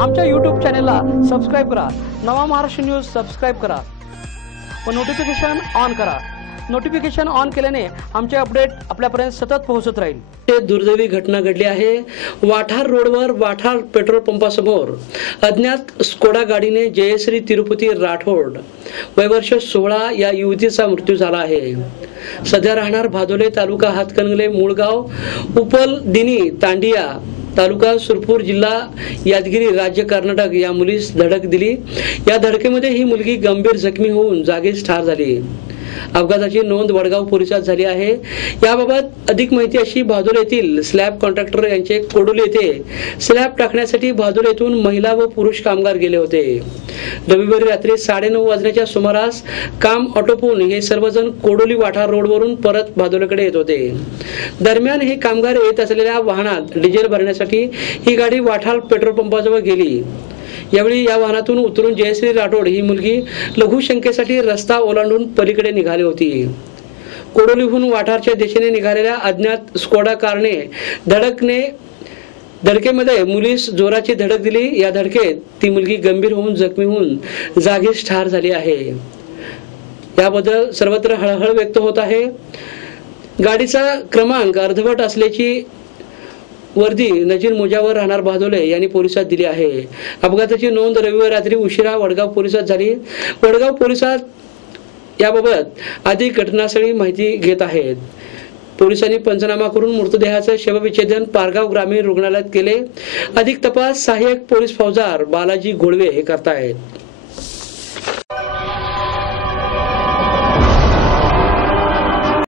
आमच्या YouTube चॅनेलला subscribe करा. नवा महाराष्ट्र न्यूज सबस्क्राईब करा व नोटिफिकेशन ऑन करा. नोटिफिकेशन ऑन केल्याने आमचे अपडेट आपल्यापर्यंत सतत पोहोचत राहील. ते दुर्दैवी घटना घडली आहे. वाठार रोडवर वाठार पेट्रोल पंपासमोर अज्ञात स्कोडा गाडीने जयश्री तिरुपती राठोड वय वर्ष 16 या युवतीचा मृत्यू झाला आहे. सध्या राहणार भादोले, तालुका हातकणंगले, मूळगाव, उपल दिनी तांडिया, तालुका सुरपूर, जिल्हा यादगिरी, राज्य कर्नाटक या मुलीस धडक दिली. या धडकेमध्ये ही मुलगी गंभीर जखमी होऊन जागीच ठार झाली. अपघाताची नोंद वडगाव पोलिसात झाली आहे. याबाबत अधिक माहिती अशी भादोले येथील स्लॅब कॉन्ट्रॅक्टर यांचे कोडोली येथे स्लॅब टाकण्यासाठी भादोले येथून महिला व पुरुष कामगार गेले होते. रविवारी रात्री 9:30 वाजण्याच्या सुमारास काम आटोपून हे सर्वजण कोडोली वाठार रोडवरून परत भादोलेकडे येत होते. दरम्यान हे कामगार येत असलेल्या वाहनात डिझेल भरण्यासाठी ही गाडी वाठार पेट्रोल पंपाजवळ गेली. यावेळी या वाहनातून उतरून जयश्री राठोड ही मुलगी लघुशंकेसाठी रस्ता ओलांडून पलीकडे निघाली होती. कोडोलीहून वाठारच्या दिशेने निघालेल्या अज्ञात स्कोडा कारने धडकेमध्ये मुलीस जोराची धडक दिली. या धडकेत ती मुलगी गंभीर होऊन जखमी होऊन जागीच ठार झाली आहे. याबद्दल सर्वत्र हळहळ व्यक्त होत आहे. गाडीचा क्रमांक अर्धवट असल्याची वर्दी नजीर मुजावर राहणार भादोले यांनी पोलिसात दिली आहे. अपघाताची नोंद रविवारी रात्री उशिरा वडगाव पोलिसात झाली. वडगाव पोलिसात याबाबत अधिक घटनास्थळी माहिती घेत आहेत. पोलिसांनी पंचनामा करून मृतदेहाचे शवविच्छेदन पारगाव ग्रामीण रुग्णालयात केले. अधिक तपास सहाय्यक पोलीस फौजदार बालाजी घोळवे हे करतायत.